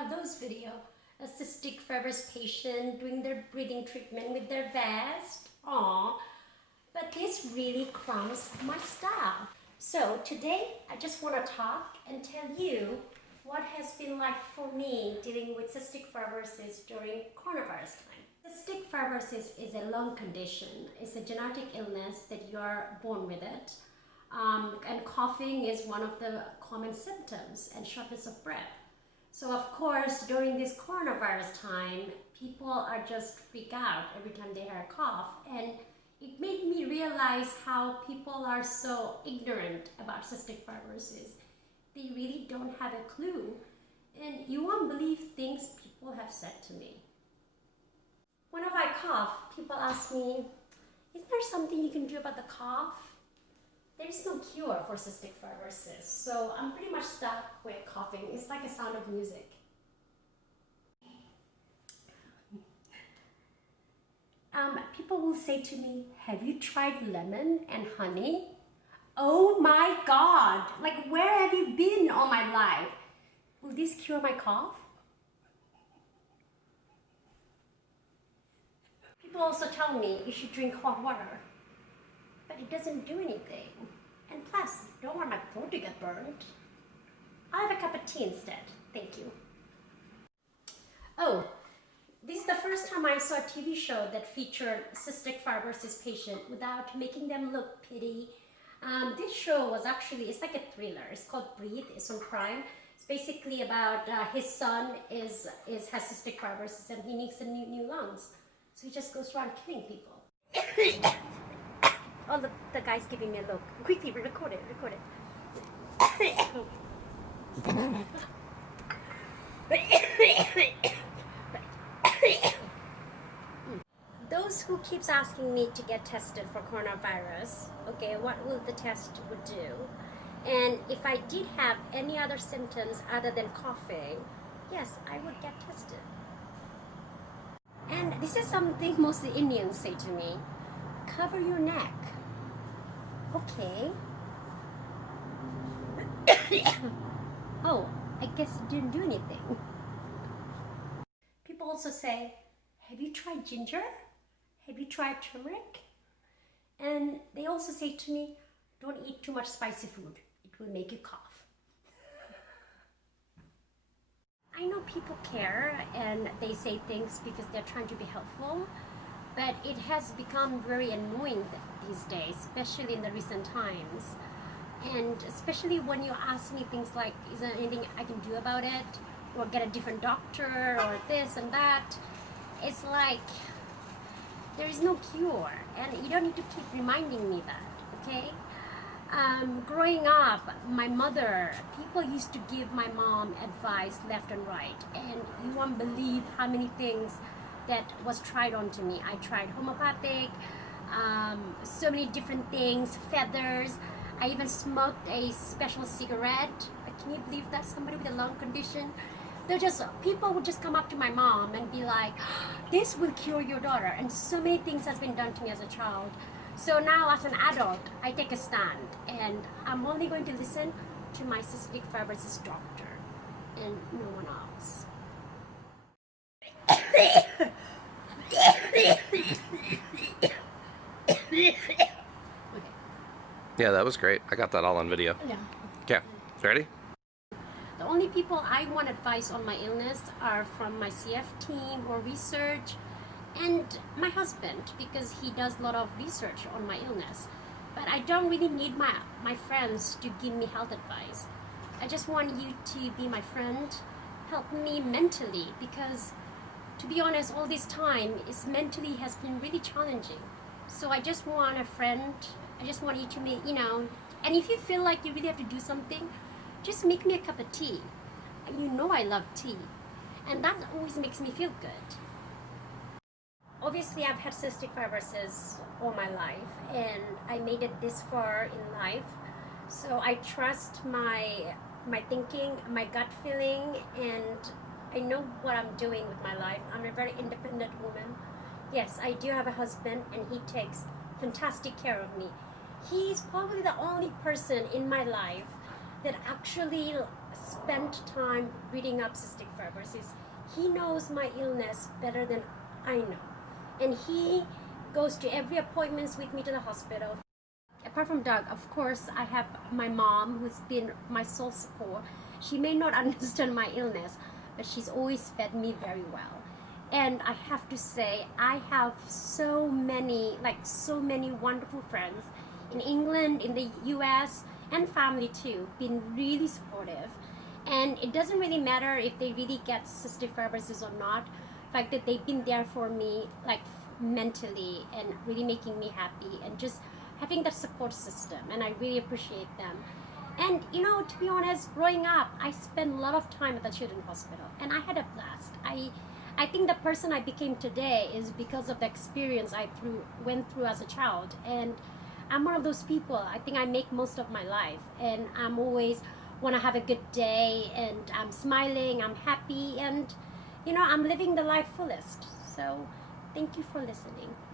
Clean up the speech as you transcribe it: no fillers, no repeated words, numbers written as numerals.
of those videos. A cystic fibrosis patient doing their breathing treatment with their vest. Aww. But this really crumps my style. So today I just want to talk and tell you what has been like for me dealing with cystic fibrosis during coronavirus time. Cystic fibrosis is a lung condition. It's a genetic illness that you are born with it. And coughing is one of the common symptoms, and shortness of breath. So of course, during this coronavirus time, people are just freak out every time they hear a cough. And it made me realize how people are so ignorant about cystic fibrosis. They really don't have a clue. And you won't believe things people have said to me. Whenever I cough, people ask me, is there something you can do about the cough? There is no cure for cystic fibrosis, so I'm pretty much stuck with coughing. It's like a sound of music. People will say to me, have you tried lemon and honey? Oh my God, like where have you been all my life? Will this cure my cough? People also tell me you should drink hot water, but it doesn't do anything. And plus, don't want my throat to get burned. I'll have a cup of tea instead, thank you. Oh, this is the first time I saw a TV show that featured cystic fibrosis patient without making them look pretty. This show was actually, it's like a thriller. It's called Breathe, it's on Prime. It's basically about his son has cystic fibrosis and he needs new lungs. So he just goes around killing people. Oh, look, the guy's giving me a look. Quickly, record it. Those who keeps asking me to get tested for coronavirus, okay, what will the test would do? And if I did have any other symptoms other than coughing, yes, I would get tested. And this is something mostly Indians say to me, cover your neck. Okay. Oh, I guess it didn't do anything. People also say, have you tried ginger? Have you tried turmeric? And they also say to me, don't eat too much spicy food. It will make you cough. I know people care and they say things because they're trying to be helpful, but it has become very annoying these days, especially in the recent times. And especially when you ask me things like, is there anything I can do about it? Or get a different doctor, or this and that. It's like, there is no cure, and you don't need to keep reminding me that, okay? Growing up, my mother, people used to give my mom advice left and right, and you won't believe how many things that was tried onto me. I tried homeopathic, so many different things, feathers. I even smoked a special cigarette. Can you believe that? Somebody with a lung condition. People would just come up to my mom and be like, this will cure your daughter. And so many things has been done to me as a child. So now as an adult, I take a stand and I'm only going to listen to my cystic fibrosis doctor and no one else. Yeah, that was great. I got that all on video. Yeah. Okay, ready? The only people I want advice on my illness are from my CF team or research, and my husband, because he does a lot of research on my illness. But I don't really need my friends to give me health advice. I just want you to be my friend, help me mentally, because to be honest, all this time mentally has been really challenging. So I just want a friend. I just want you to make, and if you feel like you really have to do something, just make me a cup of tea. You know I love tea, and that always makes me feel good. Obviously, I've had cystic fibrosis all my life, and I made it this far in life. So I trust my thinking, my gut feeling, and I know what I'm doing with my life. I'm a very independent woman. Yes, I do have a husband, and he takes fantastic care of me. He's probably the only person in my life that actually spent time reading up cystic fibrosis. He knows my illness better than I know. And he goes to every appointments with me to the hospital. Apart from Doug, of course, I have my mom who's been my sole support. She may not understand my illness, but she's always fed me very well. And I have to say, I have so many wonderful friends in England, in the US, and family too, been really supportive. And it doesn't really matter if they really get cystic fibrosis or not. The fact that they've been there for me, like mentally, and really making me happy, and just having that support system. And I really appreciate them. And you know, to be honest, growing up, I spent a lot of time at the children's hospital, and I had a blast. I think the person I became today is because of the experience I went through as a child. And I'm one of those people, I think I make most of my life. And I'm always want to have a good day, and I'm smiling, I'm happy, and you know, I'm living the life fullest. So thank you for listening.